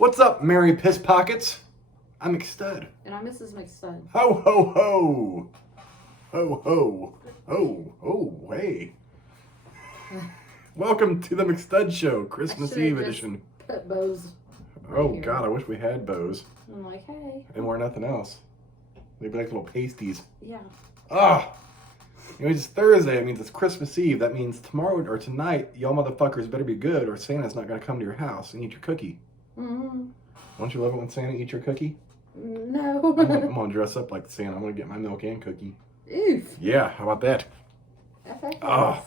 What's up, Merry Piss Pockets? I'm McStud. And I'm Mrs. McStud. Ho, ho, ho! Ho, ho! Ho, ho, hey! Welcome to the McStud Show, Christmas Eve edition. Put bows. Oh, here. God, I wish we had bows. I'm like, hey. And we're nothing else. They'd be like little pasties. Yeah. Ah! You know, it's Thursday. It means it's Christmas Eve. That means tomorrow or tonight, y'all motherfuckers better be good or Santa's not going to come to your house and eat your cookie. Mm-hmm. Don't you love it when Santa eats your cookie? No. I'm going to dress up like Santa. I'm going to get my milk and cookie. Oof. Yeah, how about that? Ah.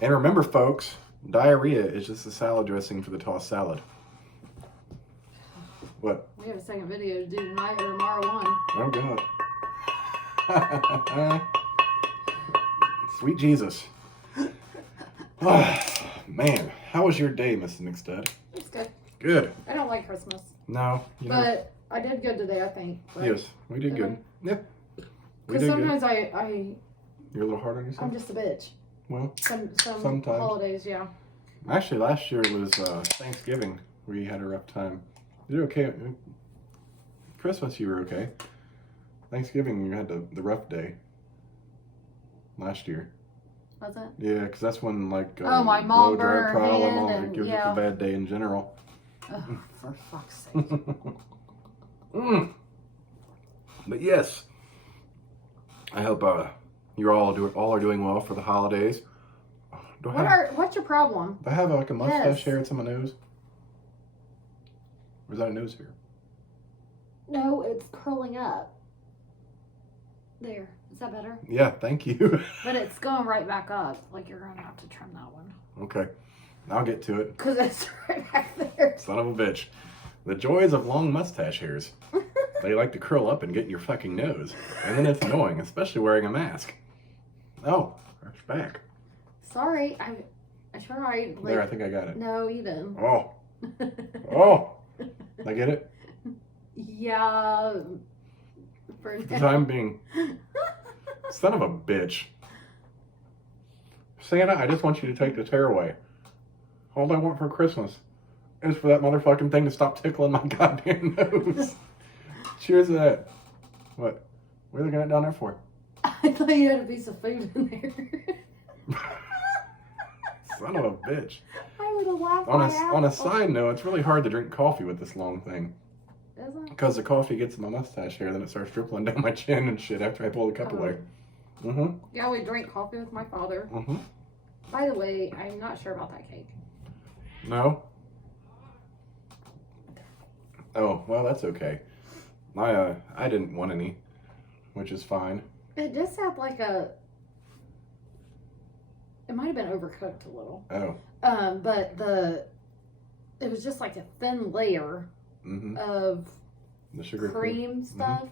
And remember, folks, diarrhea is just a salad dressing for the tossed salad. What? We have a second video to do tonight or tomorrow one. Oh, God. Sweet Jesus. Oh, man, how was your day, Mrs. McStud? It's good. Good. I don't like Christmas. No, you know. But I did good today, I think. But Yes, we did good. Yeah. We because did sometimes good. You're a little hard on yourself? I'm just a bitch. Well, Sometimes. Holidays, yeah. Actually, last year was Thanksgiving where you had a rough time. You did okay. Christmas, you were okay. Thanksgiving, you had the rough day. Last year. Was it? Yeah, because that's when, like, my mom low burned her problem, hand like, and, it was just yeah. a bad day in general. Oh, for fuck's sake. But yes, I hope you all are doing well for the holidays. What's your problem? Do I have like a mustache Yes. hair at some of my nose? Or is that a nose hair? No, it's curling up. There. Is that better? Yeah, thank you. But it's going right back up. Like, you're going to have to trim that one. Okay, I'll get to it. Because it's right back there. Son of a bitch. The joys of long mustache hairs. They like to curl up and get in your fucking nose. And then it's annoying, especially wearing a mask. Oh, it's back. Sorry, I tried. Like, There, I think I got it. No, you didn't. Oh. Oh. Did I get it? Yeah. For Because I'm being... Son of a bitch. Santa, I just want you to take this hair away. All I want for Christmas is for that motherfucking thing to stop tickling my goddamn nose. Cheers to that. What? What are they looking at down there for? I thought you had a piece of food in there. Son of a bitch. I would have laughed On a side note, it's really hard to drink coffee with this long thing. Is it? Because the coffee gets in my mustache hair, then it starts dribbling down my chin and shit after I pull the cup away. Mm-hmm. Yeah, we drank coffee with my father. Mm-hmm. By the way, I'm not sure about that cake. No? Oh, well, that's okay. I didn't want any, which is fine. It just had like a... It might have been overcooked a little. Oh. But it was just like a thin layer of the sugar cream stuff.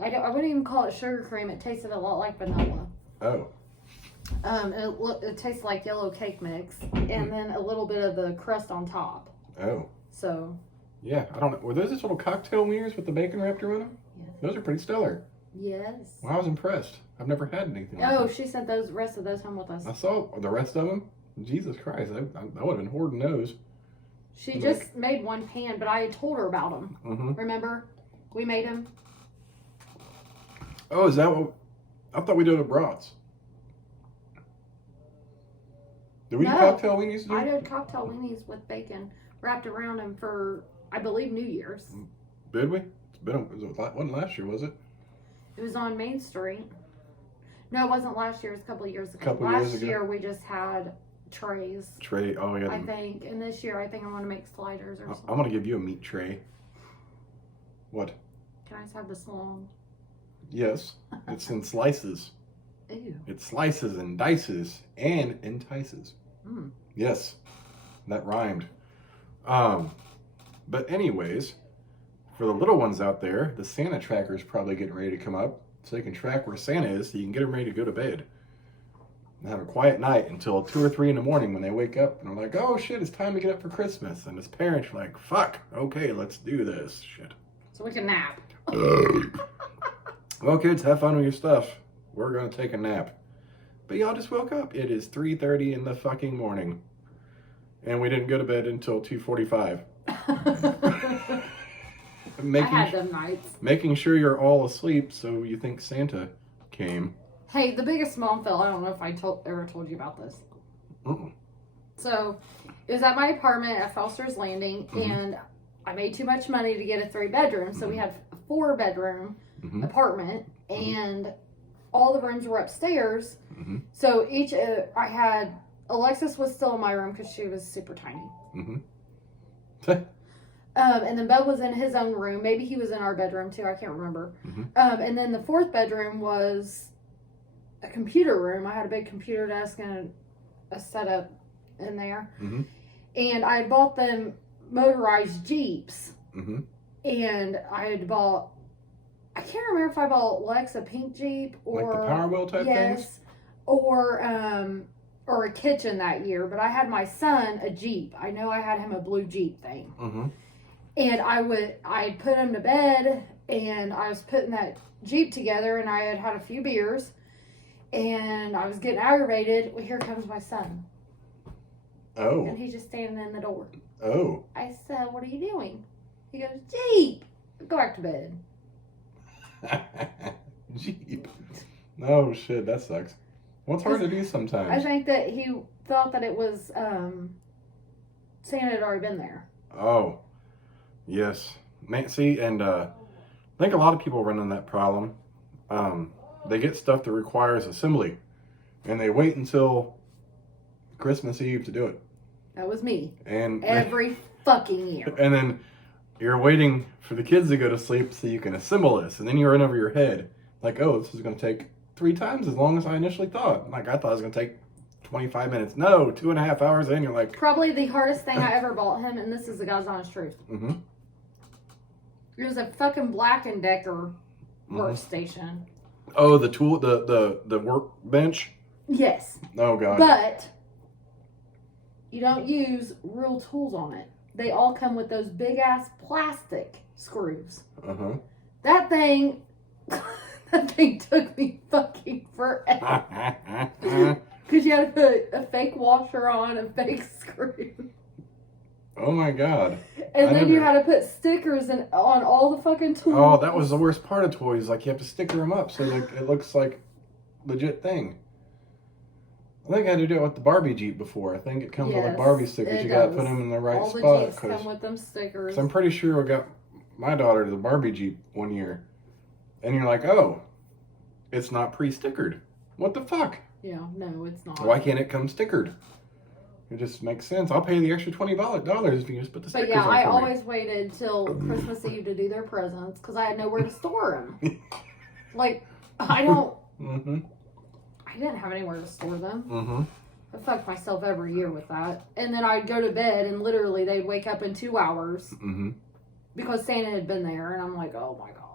I wouldn't even call it sugar cream. It tasted a lot like vanilla. Oh. It tastes like yellow cake mix, and then a little bit of the crust on top. Oh. So. Yeah, I don't know. Were those just little cocktail wieners with the bacon wrapped around them? Yes. Those are pretty stellar. Yes. Well, I was impressed. I've never had anything like Oh, that. she sent those rest of those home with us. I saw the rest of them. Jesus Christ, I would have been hoarding those. She just made one pan, but I had told her about them. Mm-hmm. Remember? We made them. Oh, is that what... I thought we did a brats. Did we do cocktail weenies? I did cocktail weenies with bacon wrapped around them for, I believe, New Year's. Did we? It wasn't last year, was it? It was on Main Street. No, it wasn't last year. It was a couple of years ago. Couple years Last ago. year we just had trays. Tray. Oh, yeah. I think. And this year I think I want to make sliders or something. I'm going to give you a meat tray. What? Can I just have this long? Yes. It's in slices. Ew. It slices and dices and entices. Mm. Yes. That rhymed. But anyways, for the little ones out there, the Santa tracker is probably getting ready to come up so they can track where Santa is so you can get them ready to go to bed. And have a quiet night until 2 or 3 in the morning when they wake up and are like, oh shit, it's time to get up for Christmas. And as parents are like, fuck, okay, let's do this shit. So we can nap. Well, kids, have fun with your stuff. We're going to take a nap. But y'all just woke up. It is 3:30 in the fucking morning. And we didn't go to bed until 2:45. I had them nights. Making sure you're all asleep so you think Santa came. Hey, the biggest mom fail, I don't know if I ever told you about this. So, it was at my apartment at Foster's Landing, and I made too much money to get a 3-bedroom, so we had a 4-bedroom apartment, and all the rooms were upstairs. So each, I had, Alexis was still in my room because she was super tiny. And then Bub was in his own room. Maybe he was in our bedroom too. I can't remember. And then the 4th bedroom was a computer room. I had a big computer desk and a setup in there. And I had bought them motorized Jeeps. And I had bought, I can't remember if I bought Lex a pink Jeep or like the Power Wheel type things? Or a kitchen that year, but I had my son a Jeep. I know I had him a blue Jeep thing. And I'd put him to bed, and I was putting that Jeep together, and I had had a few beers, and I was getting aggravated. Well, here comes my son. Oh. And he's just standing in the door. Oh. I said, "What are you doing?" He goes, "Jeep, go back to bed." Jeep. Oh shit, that sucks. What's hard to do sometimes? I think that he thought that it was Santa had already been there. Oh, yes. See, and I think a lot of people run into that problem. They get stuff that requires assembly, and they wait until Christmas Eve to do it. That was me. And every fucking year. And then you're waiting for the kids to go to sleep so you can assemble this, and then you're in over your head, like, oh, this is going to take 3 times as long as I initially thought. Like, I thought it was going to take 25 minutes. No, 2.5 hours in, you're like... Probably the hardest thing I ever bought him, and this is the God's honest truth. It was a fucking Black & Decker workstation. Oh, the tool, the workbench? Yes. Oh, God. But you don't use real tools on it. They all come with those big-ass plastic screws. That thing... That thing took me fucking forever. Because you had to put a fake washer on, a fake screw. Oh my God. And then you had to put stickers on all the fucking tools. Oh, that was the worst part of toys. Like, you have to sticker them up so like it looks like legit thing. I think I had to do it with the Barbie Jeep before. I think it comes with like Barbie stickers. You got to put them in the right spot. All the Jeeps come with them stickers. I'm pretty sure I got my daughter to the Barbie Jeep one year. And you're like, oh, it's not pre-stickered. What the fuck? Yeah, no, it's not. Why can't it come stickered? It just makes sense. I'll pay the extra $20 if you just put the stickers on. But yeah, I always waited till Christmas Eve to do their presents because I had nowhere to store them. Like, I don't... I didn't have anywhere to store them. I fucked myself every year with that. And then I'd go to bed and literally they'd wake up in 2 hours because Santa had been there. And I'm like, oh my God.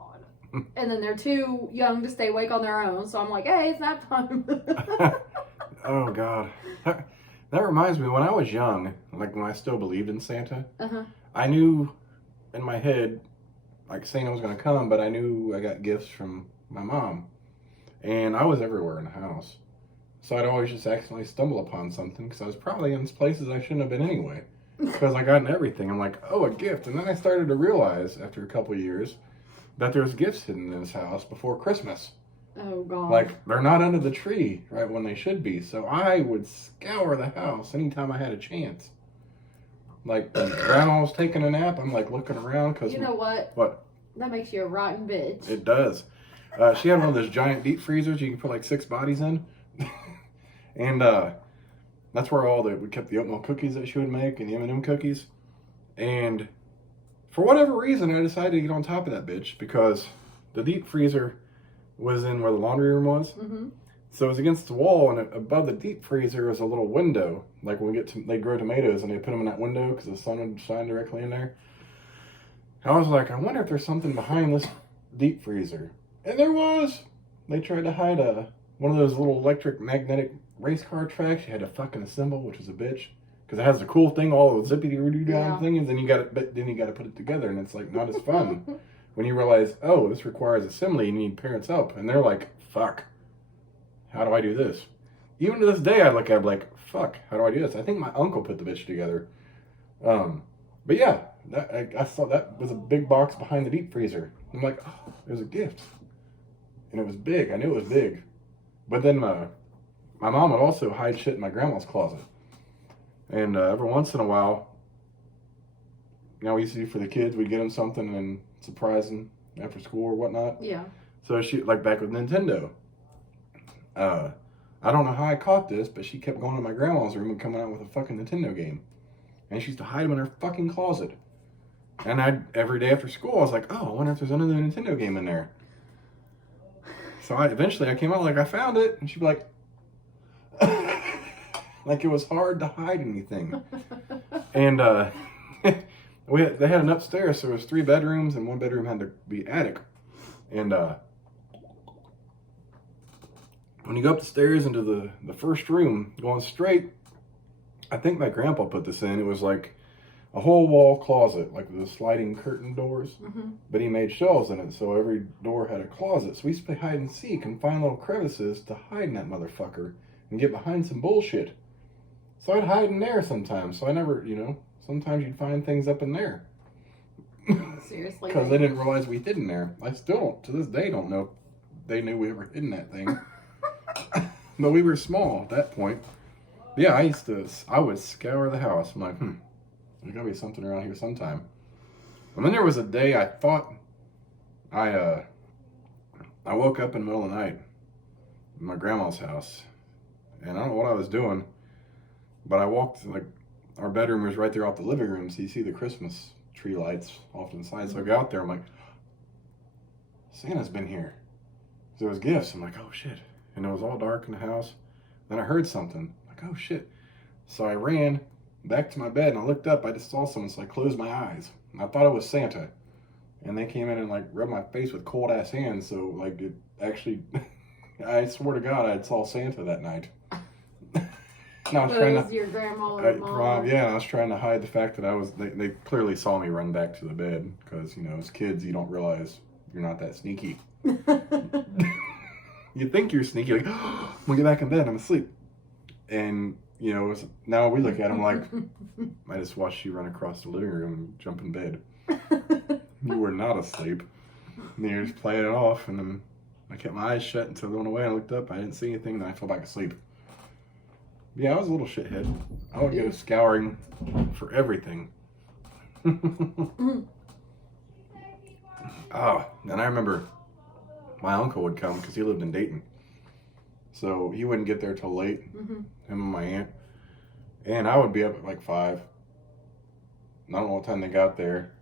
And then they're too young to stay awake on their own. So I'm like, hey, it's nap time. Oh, God. That reminds me, when I was young, like when I still believed in Santa, I knew in my head, like Santa was going to come, but I knew I got gifts from my mom. And I was everywhere in the house. So I'd always just accidentally stumble upon something because I was probably in places I shouldn't have been anyway. Because I got everything. I'm like, oh, a gift. And then I started to realize after a couple of years that there's gifts hidden in this house before Christmas. Oh, God. Like, they're not under the tree right when they should be. So I would scour the house anytime I had a chance. Like, when Grandma was taking a nap, I'm like looking around because... You know what? What? That makes you a rotten bitch. It does. She had one of those giant deep freezers you can put like 6 bodies in. And that's where we kept the oatmeal cookies that she would make and the M&M cookies. And for whatever reason, I decided to get on top of that bitch because the deep freezer was in where the laundry room was. So it was against the wall, and above the deep freezer was a little window. Like when they grow tomatoes and they put them in that window because the sun would shine directly in there. I was like, I wonder if there's something behind this deep freezer. And there was. They tried to hide one of those little electric magnetic race car tracks. You had to fucking assemble, which is a bitch, because it has the cool thing, all the zippity-doo-dah thing, and then you got to put it together, and it's like not as fun when you realize, oh, this requires assembly. You need parents' help, and they're like, fuck, how do I do this? Even to this day, I look at it like, fuck, how do I do this? I think my uncle put the bitch together. But yeah, I saw that was a big box behind the deep freezer. I'm like, oh, it was a gift. And it was big. I knew it was big. But then my mom would also hide shit in my grandma's closet. And every once in a while, we used to do for the kids, we'd get them something and surprise them after school or whatnot. Yeah. So she, like back with Nintendo. I don't know how I caught this, but she kept going to my grandma's room and coming out with a fucking Nintendo game. And she used to hide them in her fucking closet. And every day after school, I was like, oh, I wonder if there's another Nintendo game in there. So eventually I came out like, I found it. And she'd be like, like it was hard to hide anything. And they had an upstairs, so there was 3 bedrooms, and 1 bedroom had to be attic. And when you go up the stairs into the first room, going straight, I think my grandpa put this in. It was like a whole wall closet, like the sliding curtain doors. Mm-hmm. But he made shelves in it, so every door had a closet. So we used to play hide and seek and find little crevices to hide in that motherfucker and get behind some bullshit. So I'd hide in there sometimes. So I never, sometimes you'd find things up in there. Seriously? Because they didn't realize we hid in there. I still don't, to this day, don't know if they knew we ever hid in that thing. But we were small at that point. Yeah, I would scour the house. I'm like, there's gotta be something around here sometime. And then there was a day I thought I woke up in the middle of the night in my grandma's house. And I don't know what I was doing, but I walked, like, our bedroom was right there off the living room, so you see the Christmas tree lights off to the side. So I go out there, I'm like, Santa's been here. There was gifts. I'm like, oh shit. And it was all dark in the house. Then I heard something. I'm like, oh shit. So I ran back to my bed and I looked up. I just saw someone, so I closed my eyes. And I thought it was Santa. And they came in and like rubbed my face with cold ass hands. So like it actually, I swear to God, I saw Santa that night. And I was trying to, your grandma or mom? Yeah, I was trying to hide the fact that they clearly saw me run back to the bed. Because, as kids, you don't realize you're not that sneaky. You think you're sneaky, like, oh, I'm gonna get back in bed, I'm asleep. And, now we look at him like, I just watched you run across the living room and jump in bed. You were not asleep. And you're just playing it off, and then I kept my eyes shut until it went away. I looked up, I didn't see anything, then I fell back asleep. Yeah, I was a little shithead. I would go scouring for everything. Oh, and I remember my uncle would come because he lived in Dayton. So he wouldn't get there till late, him and my aunt. And I would be up at like 5. I don't know what time they got there.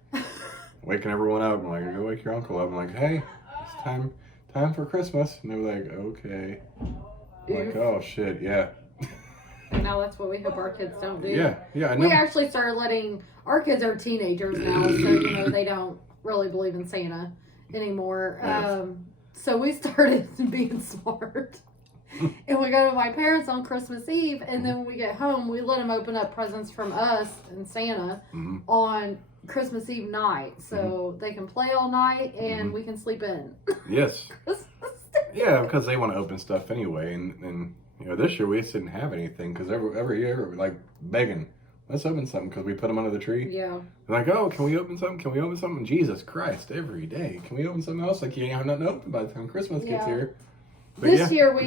Waking everyone up. I'm like, go wake your uncle up. I'm like, hey, it's time for Christmas. And they were like, okay. I'm like, oh shit, yeah. And now that's what we hope our kids don't do. Yeah, I know. We actually started letting, our kids are teenagers now, so, they don't really believe in Santa anymore. Yes. So we started being smart. And we go to my parents on Christmas Eve, and then when we get home, we let them open up presents from us and Santa on Christmas Eve night. So they can play all night, and we can sleep in. Yes. Yeah, because they want to open stuff anyway. And this year we just didn't have anything, because every year we're like begging, let's open something, because we put them under the tree. Yeah. They're like, oh, can we open something? Can we open something? Jesus Christ, every day. Can we open something else? Like, you ain't have nothing to open by the time Christmas gets here. But this year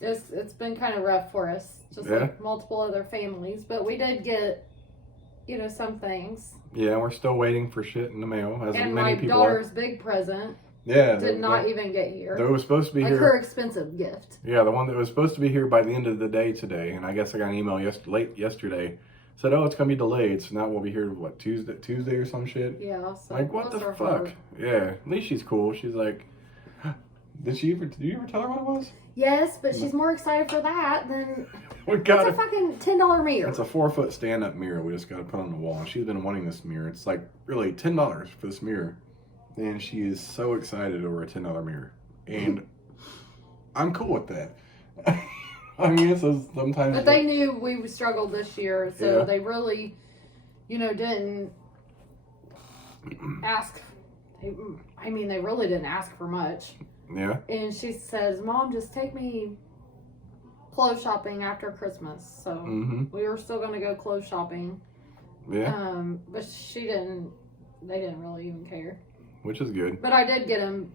it's been kind of rough for us, just like multiple other families, but we did get, some things. Yeah, we're still waiting for shit in the mail, as and many my people daughter's are. Big present did not even get here. That was supposed to be like here. Her expensive gift. Yeah, the one that was supposed to be here by the end of the day today, and I guess I got an email late yesterday. Said, oh, it's going to be delayed, so now we'll be here, Tuesday or some shit? Yeah. So like, what the fuck? Yeah, at least she's cool. She's like, did you ever tell her what it was? Yes, but she's more excited for that than... It's a fucking $10 mirror. It's a 4-foot stand-up mirror we just got to put on the wall. And she's been wanting this mirror. It's like, really, $10 for this mirror. And she is so excited over a $10 mirror. And I'm cool with that. I mean, so sometimes... But they knew we struggled this year, so they really, didn't ask... I mean, they really didn't ask for much. Yeah. And she says, Mom, just take me clothes shopping after Christmas. So we were still going to go clothes shopping Yeah. But they didn't really even care. Which is good. But I did get them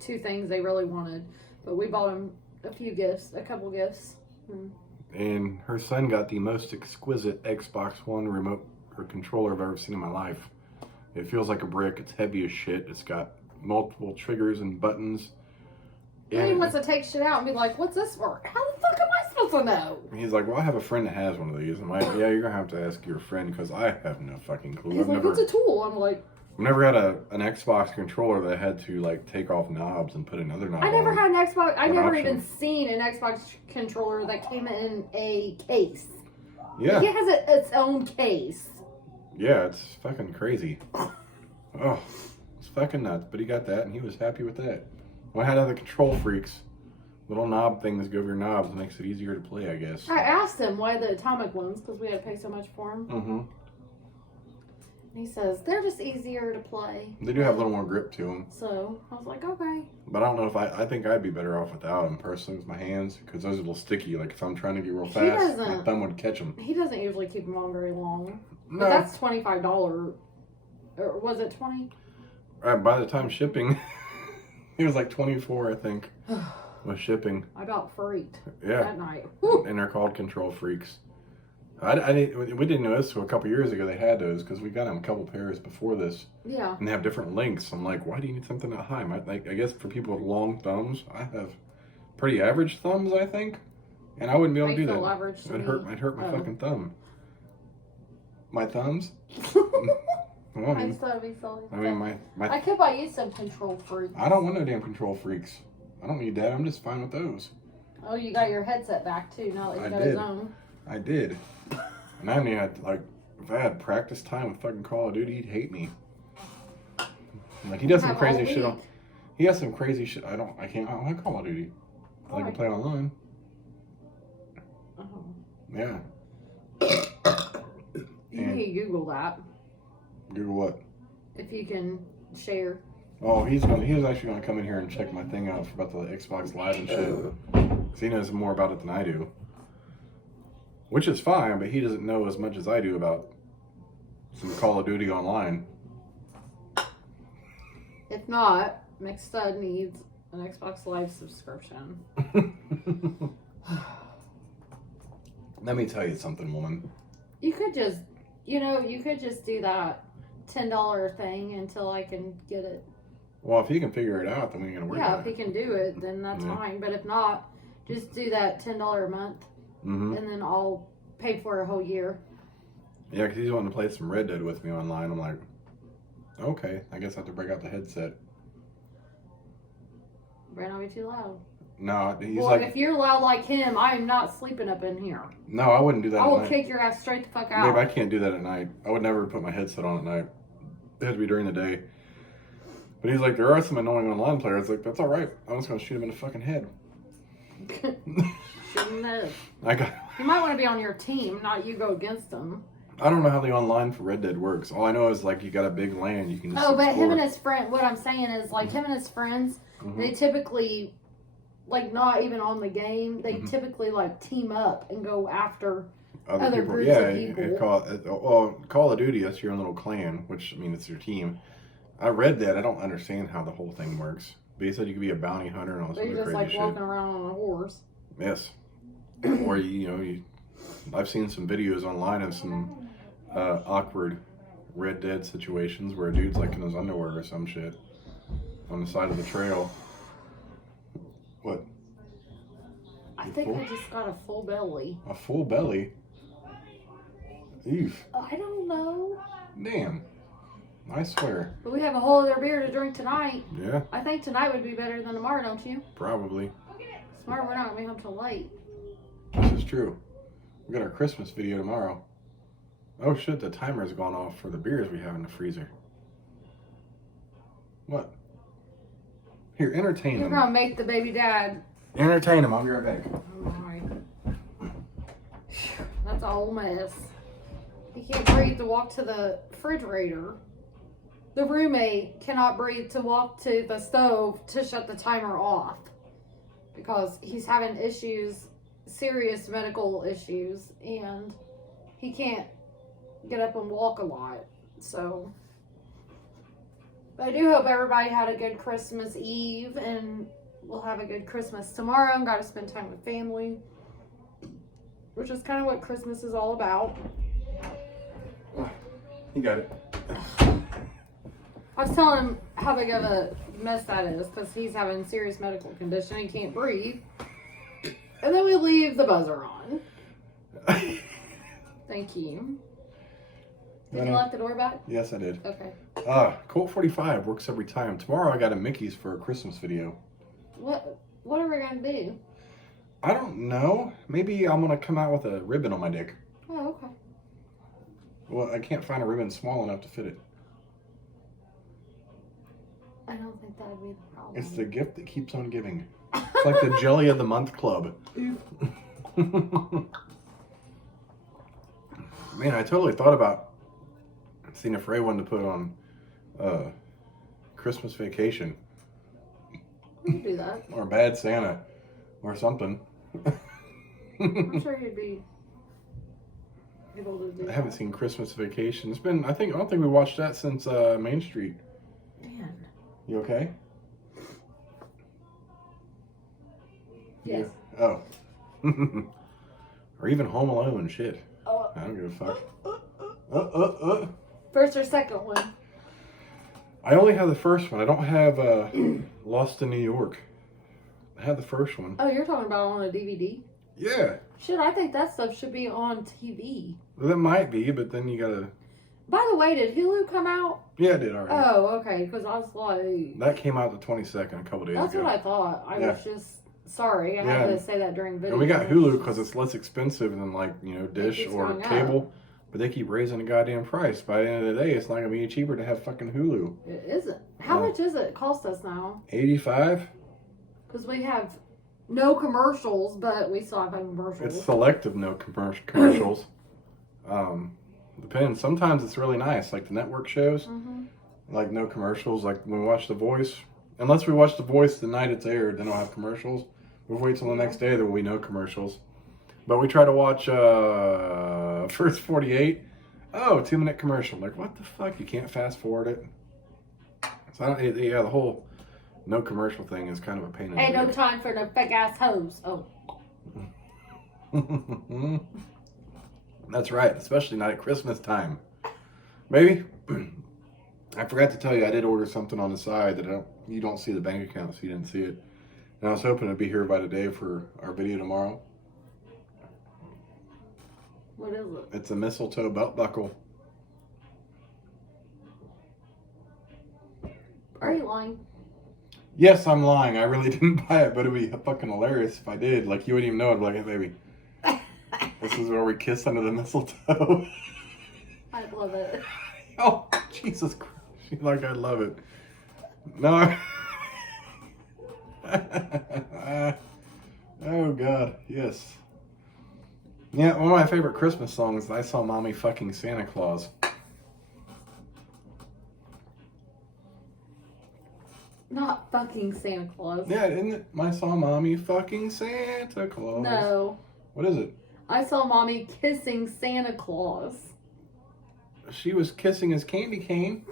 2 things they really wanted. But we bought them a couple gifts. And her son got the most exquisite Xbox One remote or controller I've ever seen in my life. It feels like a brick. It's heavy as shit. It's got multiple triggers and buttons. And he wants to take shit out and be like, what's this for? How the fuck am I supposed to know? He's like, well, I have a friend that has one of these. I'm like, yeah, you're going to have to ask your friend because I have no fucking clue. He's like, it's a tool. I'm like... I've never had an Xbox controller that had to, like, take off knobs and put another knob on. I never had an Xbox... I never even seen an Xbox controller that came in a case. Yeah. Like, it has its own case. Yeah, it's fucking crazy. Oh, it's fucking nuts. But he got that, and he was happy with that. Well, I had other control freaks. Little knob things go over your knobs. Makes it easier to play, I guess. I asked him why the atomic ones, because we had to pay so much for them. Mm-hmm. He says, they're just easier to play. They do have a little more grip to them. So, I was like, okay. But I don't know if I think I'd be better off without them personally with my hands. Because those are a little sticky. Like, if I'm trying to get real fast, my thumb would catch them. He doesn't usually keep them on very long. No. But that's $25. Or was it 20? By the time shipping, it was like 24, I think, with shipping. I about freaked Yeah. that night. And they're called control freaks. We didn't know this, so a couple years ago they had those because we got them a couple pairs before this. Yeah. And they have different lengths. I'm like, why do you need something that high? I guess for people with long thumbs, I have pretty average thumbs, I think. And I wouldn't be able to do that. Average to It'd hurt my fucking thumb. My thumbs? Well, I just thought it'd be silly. I mean, my I could buy you some control freaks. I don't want no damn control freaks. I don't need that. I'm just fine with those. Oh, you got your headset back too, now that you got his own. I did. And I mean, if I had practice time with fucking Call of Duty, he'd hate me. Like, he does some crazy shit on... He has some crazy shit. I don't like Call of Duty. I like to play online. Oh. Yeah. You can Google that. Google what? If you can share. Oh, he was actually gonna come in here and check my thing out about the Xbox Live and shit. 'Cause he knows more about it than I do. Which is fine, but he doesn't know as much as I do about some Call of Duty online. If not, McStud needs an Xbox Live subscription. Let me tell you something, woman. You could just do that $10 thing until I can get it. Well, if he can figure it out, then we ain't gonna worry about it. Yeah, if he can do it, then that's fine. But if not, just do that $10 a month, and then I'll pay for a whole year. Yeah, because he's wanting to play some Red Dead with me online. I'm like, okay, I guess I have to break out the headset. Better not be too loud. No, he's well, like... if you're loud like him, I am not sleeping up in here. No, I wouldn't do that I at will night. kick your ass straight the fuck out. Babe, I can't do that at night. I would never put my headset on at night. It has to be during the day. But he's like, there are some annoying online players. Like, that's all right. I'm just going to shoot him in the fucking head. Shouldn't have. You might want to be on your team, not you go against them. I don't know how the online for Red Dead works. All I know is, like, you got a big land. You can just but explore. him and his friend, what I'm saying is, like, him and his friends, they typically, like, not even on the game, they typically, like, team up and go after other groups of people. Call of Duty, that's your own little clan, which, I mean, it's your team. I read that. I don't understand how the whole thing works. But he said you could be a bounty hunter and all this other crazy shit. You're just, like, walking around on a horse. Yes. Or, I've seen some videos online of some awkward Red Dead situations where a dude's, like, in his underwear or some shit on the side of the trail. What? I think I just got a full belly. A full belly? Eef. I don't know. Damn. I swear. But we have a whole other beer to drink tonight. Yeah. I think tonight would be better than tomorrow, don't you? Probably. Tomorrow we're not going to be home till late. This is true. We got our Christmas video tomorrow. Oh shit, the timer's gone off for the beers we have in the freezer. What? Here, entertain You're them. going to make the baby dad. Entertain him, I'll be right back. Alright. That's a whole mess. He can't breathe to walk to the refrigerator. The roommate cannot breathe to walk to the stove to shut the timer off. Because he's having issues, serious medical issues, and he can't get up and walk a lot. So, but I do hope everybody had a good Christmas Eve, and we'll have a good Christmas tomorrow. And got to spend time with family, which is kind of what Christmas is all about. You got it. I was telling him how big of a mess that is because he's having a serious medical condition. He can't breathe. And then we leave the buzzer on. Thank you. Did you lock the door back? Yes, I did. Okay. Colt 45 works every time. Tomorrow I got a Mickey's for a Christmas video. What are we going to do? I don't know. Maybe I'm going to come out with a ribbon on my dick. Oh, okay. Well, I can't find a ribbon small enough to fit it. I don't think that would be the problem. It's the gift that keeps on giving. It's like the Jelly of the Month Club. Man, I totally thought about seeing if Ray wanted to put on Christmas Vacation. We could do that. Or Bad Santa. Or something. I'm sure he'd be able to do that. I haven't seen Christmas Vacation. It's been, I don't think we watched that since Main Street. Man. You okay? Yes. Oh. Or even Home Alone, shit. Oh. I don't give a fuck. First or second one? I only have the first one. I don't have Lost in New York. I had the first one. Oh, you're talking about on a DVD? Yeah. Shit, I think that stuff should be on TV. Well, that might be, but then you gotta... By the way, did Hulu come out? Yeah, it did already. Oh, okay, because I was like... That came out the 22nd, a couple days That's ago. what I thought. I was just... Sorry, I had to say that during video. And we got Hulu because it's less expensive than, like, you know, Dish or cable. Up. But they keep raising the goddamn price. By the end of the day, it's not going to be any cheaper to have fucking Hulu. It isn't. How much is it cost us now? $85? Because we have no commercials, but we still have commercials. It's selective no commercials. Depends. Sometimes it's really nice, like the network shows. Mm-hmm. Like no commercials. Like when we watch The Voice. Unless we watch The Voice the night it's aired, then I'll have commercials. We'll wait till the next day, there will be no commercials. But we try to watch First 48. Oh, 2-minute commercial. Like, what the fuck? You can't fast forward it. So, the whole no commercial thing is kind of a pain in the Ain't no neck. time for the fake ass hoes. Oh. That's right, especially not at Christmas time. Maybe. I forgot to tell you, I did order something on the side that you don't see the bank account, so you didn't see it. And I was hoping to be here by today for our video tomorrow. What is it? It's a mistletoe belt buckle. Are you lying? Yes, I'm lying. I really didn't buy it, but it'd be fucking hilarious if I did. Like, you wouldn't even know. I'd be like, hey, baby, this is where we kiss under the mistletoe. I love it. Oh, Jesus Christ. She's like, I love it. No. Oh, God. Yes. Yeah, one of my favorite Christmas songs is I Saw Mommy Fucking Santa Claus. Not fucking Santa Claus. Yeah, isn't it? I Saw Mommy Fucking Santa Claus. No. What is it? I saw Mommy kissing Santa Claus. She was kissing his candy cane.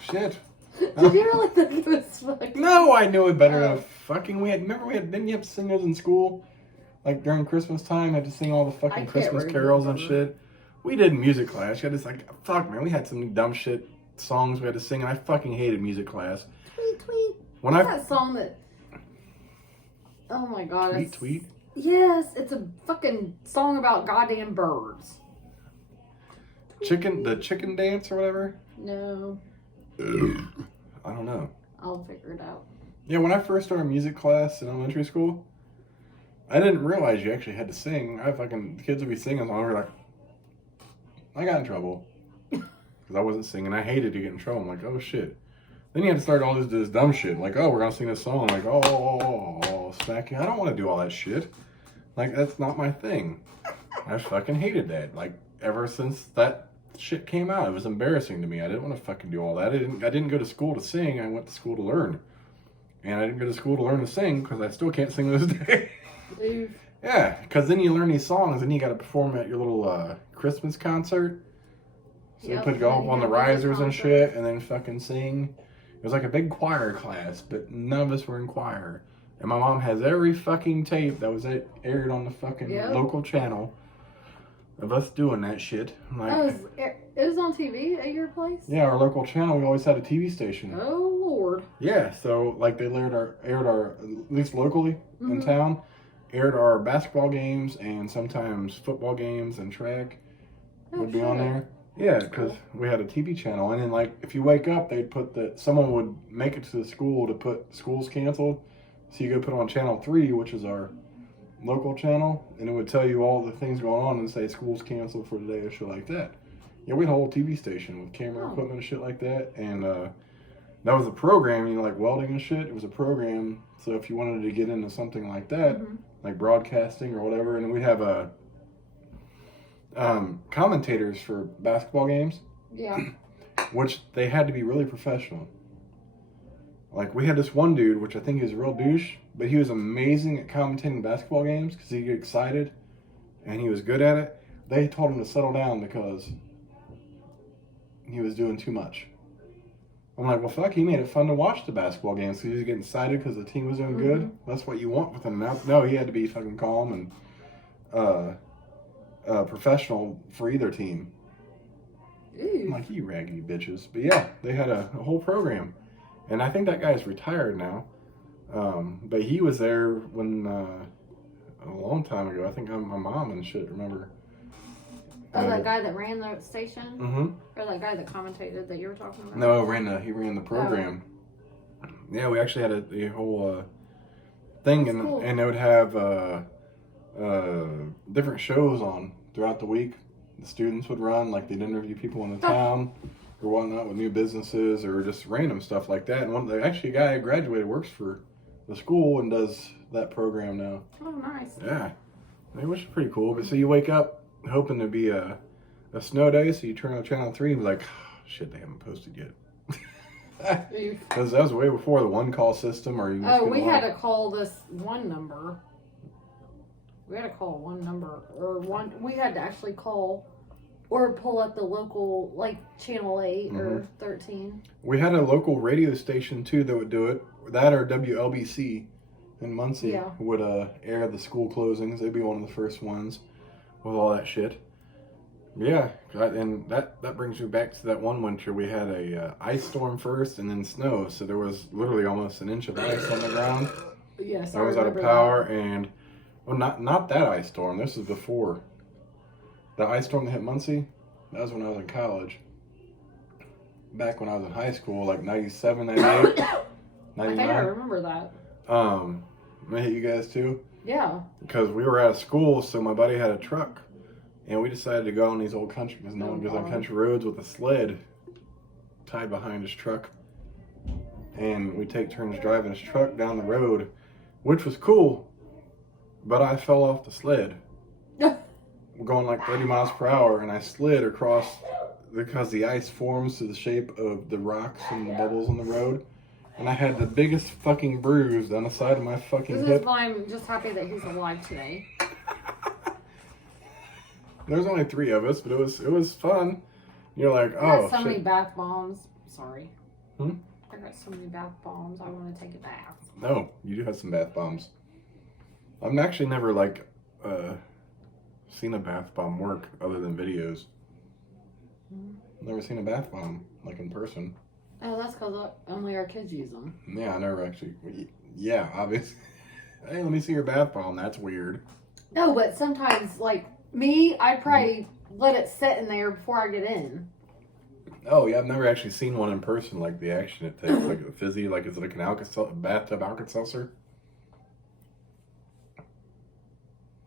Shit. Did you really think it was fucking... No, I knew it better than fucking... Didn't you have to sing those in school? Like during Christmas time, I had to sing all the fucking Christmas carols and shit. We did music class. You had to like, fuck man, we had some dumb shit songs we had to sing, and I fucking hated music class. Tweet, tweet. When What's that song that... Oh my god. Tweet, tweet? Yes, it's a fucking song about goddamn birds. The chicken dance or whatever? No. I don't know. I'll figure it out. Yeah, when I first started music class in elementary school, I didn't realize you actually had to sing. The kids would be singing, and I was like, I got in trouble. Because I wasn't singing. I hated to get in trouble. I'm like, oh shit. Then you had to start all this dumb shit. Like, oh, we're going to sing this song. Like, smacking. I don't want to do all that shit. Like, that's not my thing. I fucking hated that. Like, ever since that shit came out, it was embarrassing to me. I didn't want to fucking do all that. I didn't go to school to sing. I went to school to learn. And I didn't go to school to learn to sing because I still can't sing to this day. Yeah, because then you learn these songs and you got to perform at your little Christmas concert. So Yep, they put you all and up on the you have music risers and concert. shit and then fucking sing. It was like a big choir class, but none of us were in choir. And my mom has every fucking tape that was aired on the fucking Yep. local channel of us doing that shit. I'm like, It was on TV at your place? yeah, our local channel, we always had a TV station. Oh, Lord. Yeah, so like they aired our at least locally in Mhm. town, aired our basketball games and sometimes football games and track would be on there. Yeah, because we had a TV channel, and then like if you wake up, they'd put someone would make it to the school to put schools canceled, so you go put on channel 3, which is our local channel, and it would tell you all the things going on and say schools canceled for today or shit like that. Yeah, we had a whole TV station with camera equipment and shit like that, and that was a program, you know, like welding and shit. It was a program, so if you wanted to get into something like that, like broadcasting or whatever, and we'd have commentators for basketball games. Yeah. Which they had to be really professional. Like we had this one dude, which I think he was a real douche, but he was amazing at commentating basketball games because he'd get excited and he was good at it. They told him to settle down because he was doing too much. I'm like, well, fuck, he made it fun to watch the basketball games because he was getting excited because the team was doing good. That's what you want with him. No, he had to be fucking calm and professional for either team. I'm like, you raggedy bitches. But yeah, they had a whole program. And I think that guy's retired now. But he was there when, a long time ago. I think my mom and shit remember. Oh, that guy that ran the station? Mm-hmm. Or that guy that commentated that you were talking about? No, he ran the program. Oh. Yeah, we actually had the whole thing, and cool. And they would have different shows on throughout the week. The students would run, like they'd interview people in the town or whatnot with new businesses or just random stuff like that. And actually a guy who graduated works for the school and does that program now. Oh, nice. Yeah, which is pretty cool. But so you wake up hoping to be a snow day, so you turn on channel 3 and be like, oh, shit, they haven't posted yet. Because that was way before the one call system, or you. Oh, we had to call this one number. We had to call one number, we had to actually call or pull up the local, like channel 8 or 13. We had a local radio station too that would do it. That or WLBC in Muncie would air the school closings. They'd be one of the first ones with all that shit. Yeah, and that brings me back to that one winter. We had a ice storm first and then snow, so there was literally almost an inch of ice on the ground. Yes, I was out of power, and well, not that ice storm. This is before the ice storm that hit Muncie. That was when I was in college. Back when I was in high school, like 97, 98, 99. I think I remember that. May hit you guys too. Yeah. Because we were out of school, so my buddy had a truck. And we decided to go on these old country, because no one goes on country roads with a sled tied behind his truck. And we take turns driving his truck down the road, which was cool, but I fell off the sled. We're going like 30 miles per hour, and I slid across, because the ice forms to the shape of the rocks and the bubbles on the road. And I had the biggest fucking bruise down the side of my fucking hip. This is why I'm just happy that he's alive today. There's only 3 of us, but it was fun. You're like, oh, I got so shit. many bath bombs. Sorry. I got so many bath bombs. I want to take a bath. No, you do have some bath bombs. I've actually never seen a bath bomb work other than videos. Never seen a bath bomb like in person. Oh, that's because only our kids use them. Yeah, I never actually. Yeah, obviously. Hey, let me see your bath bomb. That's weird. No, but sometimes, like me, I'd probably let it sit in there before I get in. Oh, yeah, I've never actually seen one in person, like the action it takes, like a fizzy, like is it like an bathtub Alka-Seltzer?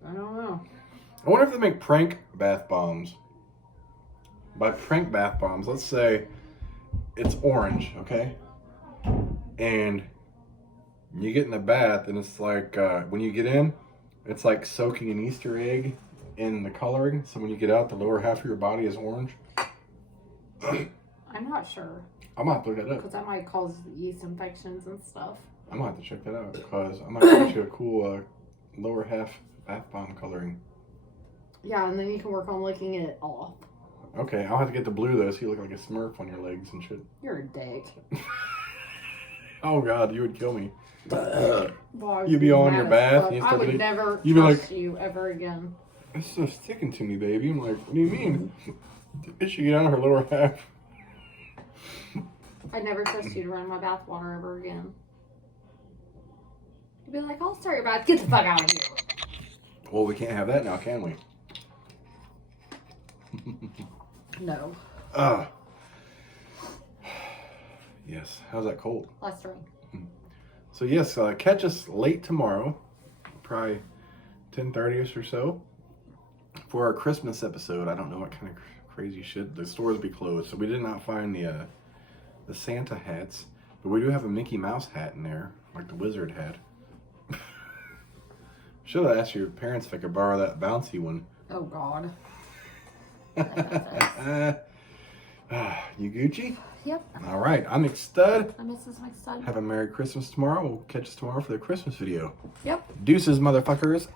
I don't know. I wonder if they make prank bath bombs. By prank bath bombs, let's say it's orange, okay? And you get in the bath, and it's like, when you get in, it's like soaking an Easter egg in the coloring. So when you get out, the lower half of your body is orange. I'm not sure. I'm going to have to look that up. Because that might cause yeast infections and stuff. I'm going to have to check that out, because I'm going to get you a cool lower half bath bomb coloring. Yeah, and then you can work on licking it off. Okay, I'll have to get the blue though, so you look like a Smurf on your legs and shit. You're a dick. Oh God, you would kill me. Well, You'd be on your bath. And I would never you'd be trust like, you ever again. "It's so sticking to me, baby." I'm like, "What do you mean?" It should get on her lower half. I'd never trust you to run my bath water ever again. You'd be like, "I'll start your bath. Get the fuck out of here." Well, we can't have that now, can we? No. Yes. How's that cold? Last ring. So yes, catch us late tomorrow, probably 10:30ish or so, for our Christmas episode. I don't know what kind of crazy shit. The stores will be closed, so we did not find the Santa hats, but we do have a Mickey Mouse hat in there, like the wizard hat. Should have asked your parents if I could borrow that bouncy one. Oh God. You Gucci? Yep. All right, I'm McStud. I'm Mrs. McStud. Have a Merry Christmas tomorrow. We'll catch us tomorrow for the Christmas video. Yep. Deuces, motherfuckers.